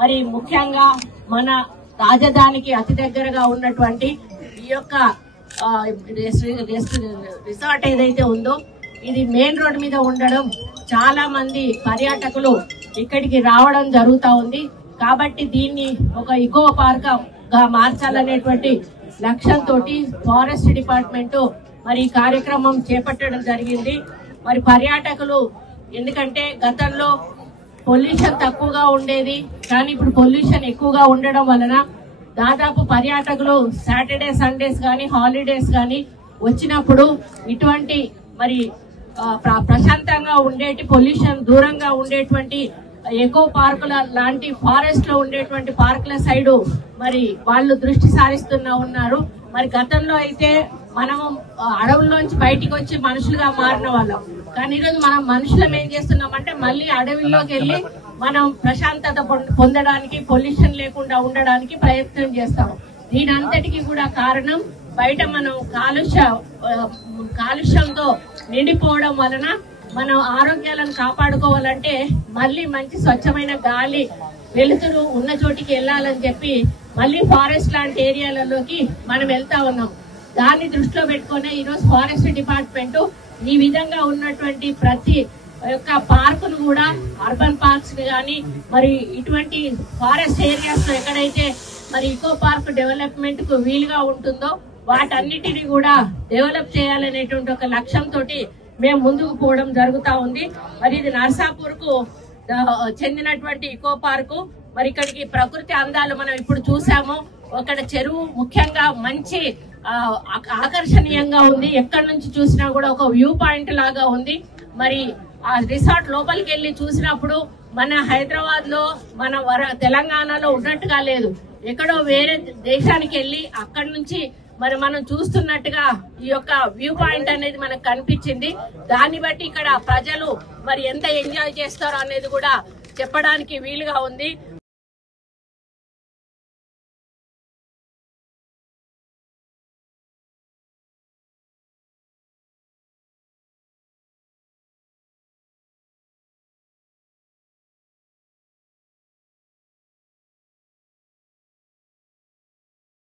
మరి ముఖ్యంగా మన రాజధానికి అతి దగ్గరగా ఉన్నటువంటి ఈ యొక్క రిసార్ట్ ఏదైతే ఉందో ఇది మెయిన్ రోడ్ మీద ఉండడం చాలా మంది పర్యాటకులు ఇక్కడికి రావడం జరుగుతా ఉంది. కాబట్టి దీన్ని ఒక ఇకో పార్క్ గా మార్చాలనేటువంటి లక్ష్యంతో ఫారెస్ట్ డిపార్ట్మెంట్ మరి ఈ కార్యక్రమం చేపట్టడం జరిగింది. మరి పర్యాటకులు ఎందుకంటే గతంలో పొల్యూషన్ తక్కువగా ఉండేది, కానీ ఇప్పుడు పొల్యూషన్ ఎక్కువగా ఉండడం వలన దాదాపు పర్యాటకులు సాటర్డే సండేస్ కానీ హాలిడేస్ కానీ వచ్చినప్పుడు ఇటువంటి మరి ప్రశాంతంగా ఉండేటి పొల్యూషన్ దూరంగా ఉండేటువంటి ఎకో పార్కుల లాంటి ఫారెస్ట్ లో ఉండేటువంటి పార్కుల సైడు మరి వాళ్ళు దృష్టి సారిస్తున్నా ఉన్నారు. మరి గతంలో అయితే మనం అడవుల్లోంచి బయటికి వచ్చి మనుషులుగా మారిన వాళ్ళం, కానీ ఈరోజు మనం మనుషులం ఏం చేస్తున్నామంటే మళ్ళీ అడవిలోకి వెళ్ళి మనం ప్రశాంతత పొందడానికి పొల్యూషన్ లేకుండా ఉండడానికి ప్రయత్నం చేస్తాం. దీని అంతటికి కూడా కారణం బయట మనం కాలుష్యంతో నిండిపోవడం వలన మనం ఆరోగ్యాలను కాపాడుకోవాలంటే మళ్ళీ మంచి స్వచ్ఛమైన గాలి వెలుతురు ఉన్న చోటికి వెళ్ళాలని చెప్పి మళ్ళీ ఫారెస్ట్ లాంటి ఏరియాలలోకి మనం వెళ్తా ఉన్నాం. దాన్ని దృష్టిలో పెట్టుకునే ఈరోజు ఫారెస్ట్ డిపార్ట్మెంట్ ఈ విధంగా ఉన్నటువంటి ప్రతి యొక్క పార్కును కూడా అర్బన్ పార్క్స్ గానీ మరి ఇటువంటి ఫారెస్ట్ ఏరియాస్ లో ఎక్కడైతే మరి ఇకో పార్క్ డెవలప్మెంట్ కు వీలుగా ఉంటుందో వాటన్నిటిని కూడా డెవలప్ చేయాలనేటువంటి ఒక లక్ష్యంతో మేము ముందుకు పోవడం జరుగుతా ఉంది. మరి ఇది నర్సాపూర్ కు చెందినటువంటి ఇకో పార్కు. మరి ఇక్కడికి ప్రకృతి అందాలు మనం ఇప్పుడు చూసాము. అక్కడ చెరువు ముఖ్యంగా మంచి ఆకర్షణీయంగా ఉంది. ఎక్కడి నుంచి చూసినా కూడా ఒక వ్యూ పాయింట్ లాగా ఉంది. మరి ఆ రిసార్ట్ లోపలికి వెళ్లి చూసినప్పుడు మన హైదరాబాద్ లో మన తెలంగాణలో ఉన్నట్టుగా లేదు, ఎక్కడో వేరే దేశానికి వెళ్లి అక్కడి నుంచి మరి మనం చూస్తున్నట్టుగా ఈ యొక్క వ్యూ పాయింట్ అనేది మనకు కనిపించింది. దాన్ని బట్టి ఇక్కడ ప్రజలు మరి ఎంత ఎంజాయ్ చేస్తారో అనేది కూడా చెప్పడానికి వీలుగా ఉంది.